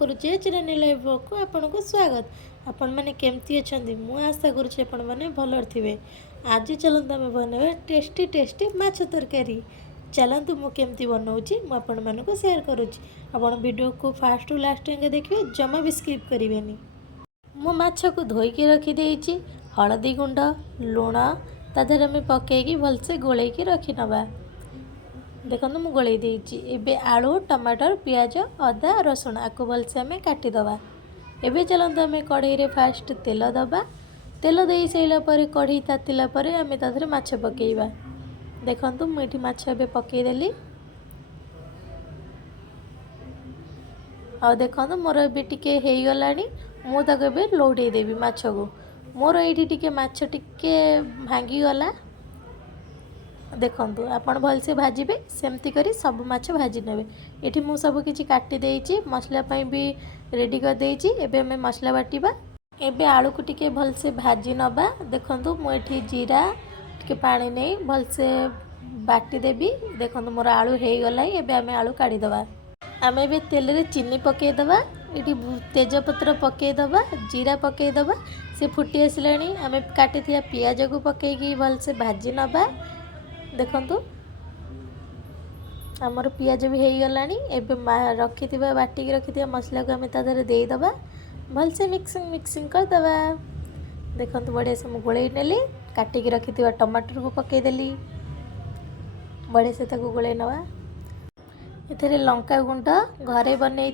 करुचे चिरानी लाइव को आपन को स्वागत। आपण माने केमती अछंदी मु आशा करुचे आपण माने भलर थिबे। आज चलंतु आमे बनबे टेस्टी टेस्टी माछ तरकारी। चलंतु मु केमती बनाउची मु आपण माने को शेयर करुची। आपण वीडियो को फास्ट टू लास्ट तक देखिए, जमा भी स्किप करिवेनी। मु माछ को धोई के रखी देइची। हळदी गुंड लूण ताधर आमे पकेकी भलसे गोळेई के रखी नबा। देखो मुझे गोल देवे आलू टमाटर पियाज अदा रसुण आपको भलसे आम काटिदवा। एवं चलते आम कढ़ई फास्ट तेल दबा। तेल दे सारापर कढ़ई तातिला आम तादे माछ पकईवा। देखु मुझे माछ ए पकईदेली। आ देखो मोर टे होगला मुझे लौटे देवी माछ को। मोर ये माछ टे भांगीगला। देखंतु आपण भलसे भाजिबे सेमती करी सब माछ भाजी नेबे। एठी मु सब किछि काटी देइछि, मसला पई भी रेडी कर देइछि। एबे हमें मसला बाटिबा। एबे आलू को टिके भलसे भाजी नबा। देखंतु मु एठी जीरा टिके पानी नै भलसे बाटी देबी। देखंतु मोर आलू हेइ गलाई। एबे हमें आलू काढी दबा। आमे एबे तेल रे चीनी पके दबा। एठी तेजपत्र पके दबा, जीरा पके दबा। से फुटी आसलानी आमे काटी थिया पियाज को पकेकी भलसे भाजी नबा। देखंतु आमर पियाज भी हो गलानी। एबे रखी बाटिकी रखी मसला को आम तादे देदबा। भलसे मिक्सिंग करदबा। देखंतु बढ़िया से मुझे गोलई नेली। काटिकी रखी टमाटर को पकईदेली। बढ़िया से गोलई नवा। एथे लंका गुंड घरे बनई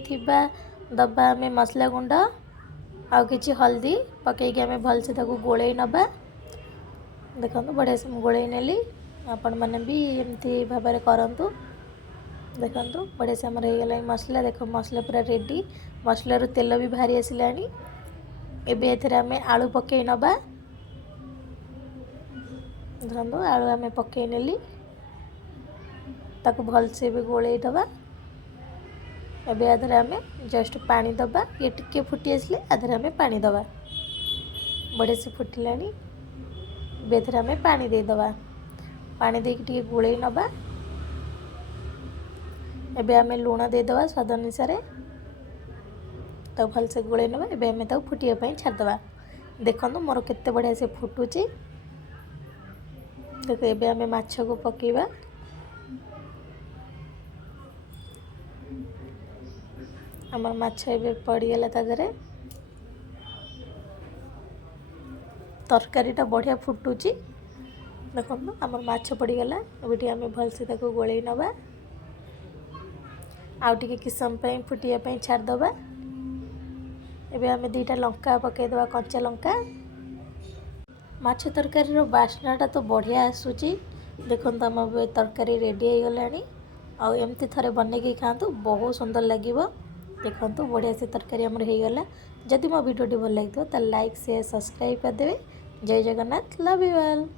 दबा आम मसला गुंड आउ किछि हल्दी पकईकी आम भलसे गोलई नबा। देखंतु बढ़िया से गोलई नेली। आपण मैंने भी एमती भाव करंतु। देखंतु बढ़िया से हमर होगला मसला। देखो मसला पूरा रेडी। मसला रू तेल भी बाहरी आसलानी। एबे एथरे आमे आलू पकई नबा। देखंतु आलू आमे पकई नेली। ताकू भल से भी गोलई दबा। एबे आधरे आमे जस्ट पानी दबा। ये टिके फुटी आसले आधरे आमे पानी दबा। बढ़िया से फुटिलानी। एबे एथरे आमे पानी दे दबा। पानी देके गोलई नबा। एबे आमे लूण देदबा स्वाद अनुसार। तो भलसे गोलई नबा। एबे आमे ताऊ फुटिया पई छाड़दबा। देखंतु मोर केते बढ़िया से फुटुची। देखो एबे आमे माछ को पकेइबा। हमर माछ एबे पड़ी गेला तादरे। तरकारीटा बढ़िया फुटुची। देखो आमर माछ पड़ीगला। एबे आम भलसे गोलई नबा। आउ टिके किछ समय फुटिया छाड़दबा। एबे आम दीटा लंका पकईदबा, कंचा लंका। माछ तरकारी बास्नाटा तो बढ़िया आसूची। देखो आम तरकारी रेडी हो गलानी। आउ एमती थरे बनैकी खातु, बहुत सुंदर लागिबो। देखंतु बढ़िया से तरकारी हमर हो गला। जदि मो वीडियो भल लगी तो लाइक शेयर सब्सक्राइब कर देवे। जय जगन्नाथ, लव यू ऑल।